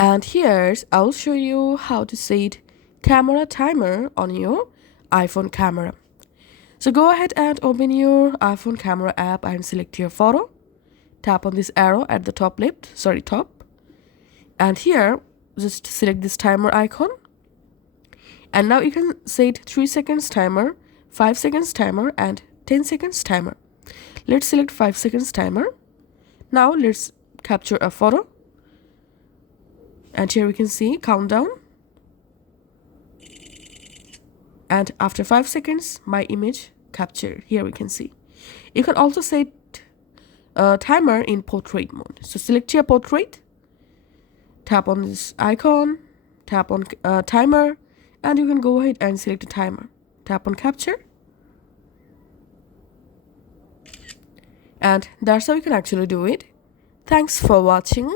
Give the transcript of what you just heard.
And here's I'll show you how to set camera timer on your iPhone camera. So go ahead and open your iPhone camera app and select your photo. Tap on this arrow at the top. And here just select this timer icon. And now you can set 3 seconds timer, 5 seconds timer and 10 seconds timer. Let's select 5 seconds timer. Now let's capture a photo. And here we can see countdown. And after 5 seconds, my image captured. Here we can see. You can also set a timer in portrait mode. So select your portrait. Tap on this icon. Tap on timer. And you can go ahead and select a timer. Tap on capture. And that's how you can actually do it. Thanks for watching.